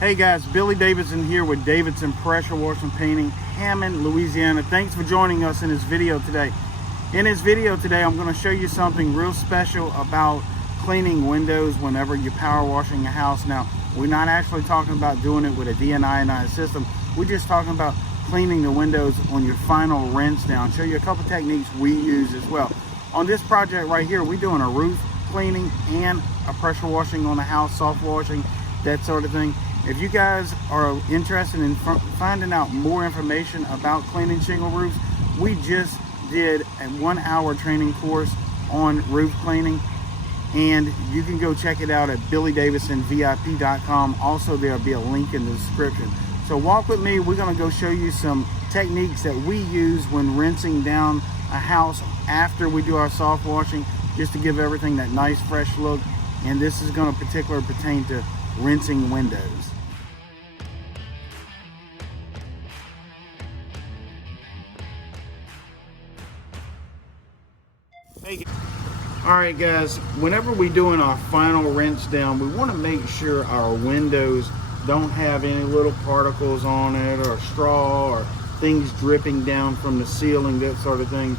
Hey guys, Billy Davidson here with Davidson Pressure Washing Painting, Hammond, Louisiana. Thanks for joining us in this video today. In this video today, I'm going to show you something real special about cleaning windows whenever you're power washing a house. Now, we're not actually talking about doing it with a DNI system. We're just talking about cleaning the windows on your final rinse down. Show you a couple techniques we use as well. On this project right here, we're doing a roof cleaning and a pressure washing on the house, soft washing, that sort of thing. If you guys are interested in finding out more information about cleaning shingle roofs, we just did a 1-hour training course on roof cleaning, and you can go check it out at billydavidsonvip.com. Also, there'll be a link in the description. So walk with me. We're going to go show you some techniques that we use when rinsing down a house after we do our soft washing, just to give everything that nice fresh look. And this is going to particularly pertain to rinsing windows. Alright guys, whenever we're doing our final rinse down, we want to make sure our windows don't have any little particles on it, or straw, or things dripping down from the ceiling, that sort of thing.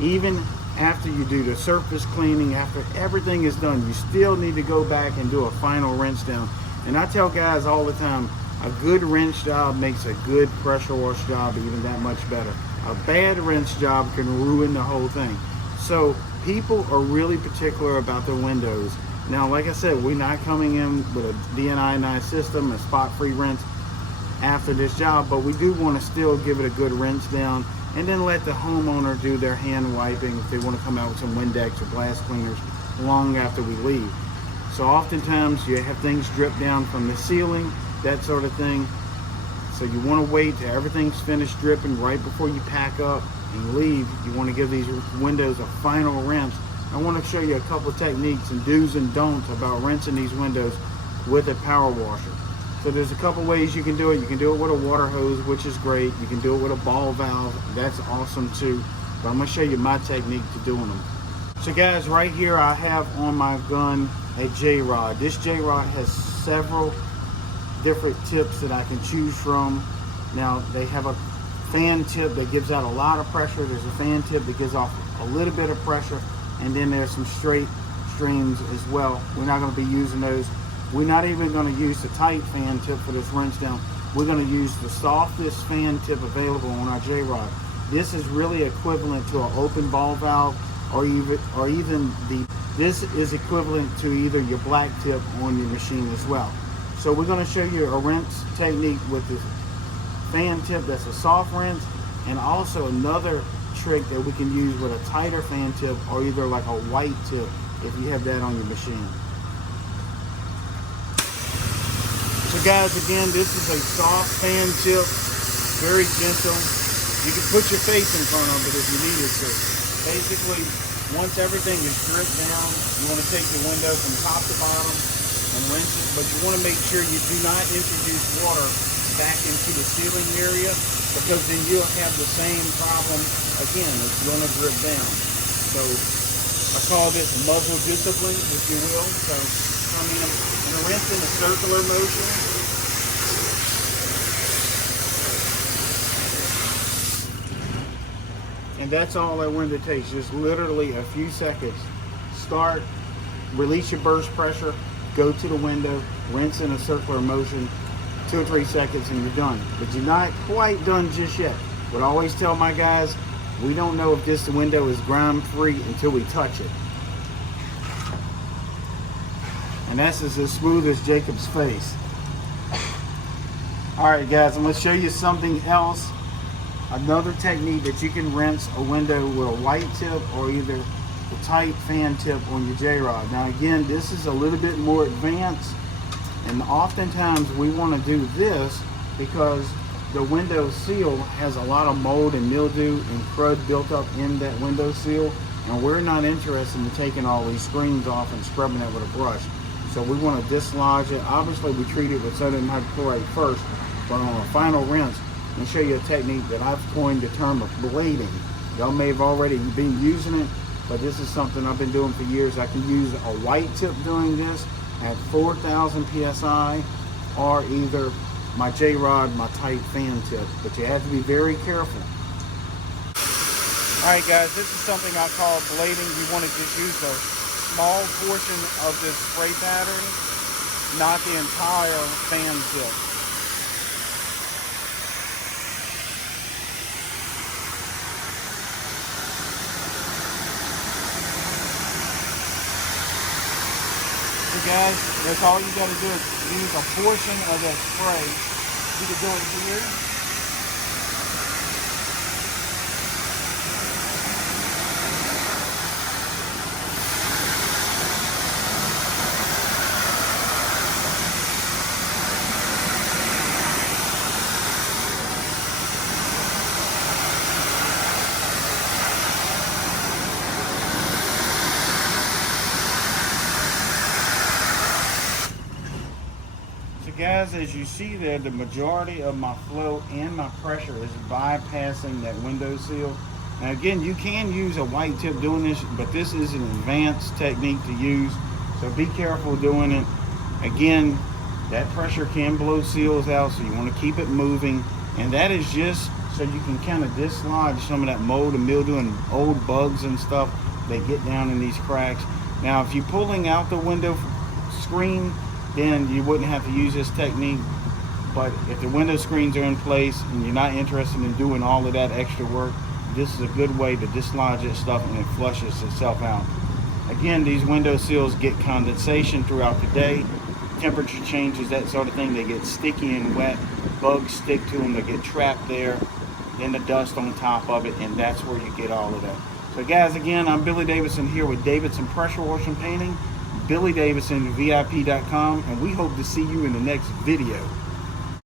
Even after you do the surface cleaning, after everything is done, you still need to go back and do a final rinse down. And I tell guys all the time, a good rinse job makes a good pressure wash job even that much better. A bad rinse job can ruin the whole thing. So people are really particular about their windows. Now, like I said, we're not coming in with a DNI system, a spot-free rinse after this job, but we do want to still give it a good rinse down, and then let the homeowner do their hand wiping if they want to come out with some Windex or glass cleaners long after we leave. So oftentimes you have things drip down from the ceiling, that sort of thing. So you want to wait till everything's finished dripping right before you pack up and leave. You want to give these windows a final rinse. I want to show you a couple techniques and do's and don'ts about rinsing these windows with a power washer. So there's a couple ways you can do it. You can do it with a water hose, which is great. You can do it with a ball valve. That's awesome too. But I'm going to show you my technique to doing them. So guys, right here I have on my gun a J-rod. This J-rod has several different tips that I can choose from. Now, they have a fan tip that gives out a lot of pressure. There's a fan tip that gives off a little bit of pressure, and then there's some straight streams as well. We're not going to be using those. We're not even going to use the tight fan tip for this rinse down. We're going to use the softest fan tip available on our J-rod. This is really equivalent to an open ball valve, or even this is equivalent to either your black tip on your machine as well. So we're going to show you a rinse technique with this fan tip that's a soft rinse, and also another trick that we can use with a tighter fan tip, or either like a white tip if you have that on your machine. So guys, again, this is a soft fan tip, very gentle. You can put your face in front of it if you needed to. Basically, once everything is dripped down, you want to take your window from top to bottom and rinse it, but you want to make sure you do not introduce water back into the ceiling area, because then you'll have the same problem again. It's going to drip down. So I call this muzzle discipline, if you will. So I mean, I'm going to rinse in a circular motion. And that's all that window takes, just literally a few seconds. Start, release your burst pressure, go to the window, rinse in a circular motion, 2 or 3 seconds, and you're done. But you're not quite done just yet. But I always tell my guys, we don't know if this window is grime free until we touch it. And that's as smooth as Jacob's face. Alright guys, I'm going to show you something else. Another technique that you can rinse a window with a white tip, or either the tight fan tip on your J-rod. Now again, this is a little bit more advanced, and oftentimes we want to do this because the window seal has a lot of mold and mildew and crud built up in that window seal, and we're not interested in taking all these screens off and scrubbing it with a brush. So we want to dislodge it. Obviously we treat it with sodium hypochlorite first, but on a final rinse, I'm going to show you a technique that I've coined the term of blading. Y'all may have already been using it, but this is something I've been doing for years. I can use a white tip doing this at 4,000 psi, or either my J-rod, my tight fan tip, but you have to be very careful. All right, guys, this is something I call blading. You want to just use a small portion of this spray pattern, not the entire fan tip. So guys, that's all you got to do is use a portion of that spray. You can do it here. So guys, as you see there, the majority of my flow and my pressure is bypassing that window seal. Now again, you can use a white tip doing this, but this is an advanced technique to use, so be careful doing it. Again, that pressure can blow seals out, so you want to keep it moving, and that is just so you can kind of dislodge some of that mold and mildew and old bugs and stuff that get down in these cracks. Now if you're pulling out the window screen, then you wouldn't have to use this technique. But if the window screens are in place and you're not interested in doing all of that extra work, this is a good way to dislodge that stuff and it flushes itself out. Again, these window seals get condensation throughout the day, temperature changes, that sort of thing. They get sticky and wet, bugs stick to them, they get trapped there, then the dust on top of it, and that's where you get all of that. So guys, again, I'm Billy Davidson here with Davidson Pressure Washing Painting, BillyDavidsonVIP.com, and we hope to see you in the next video.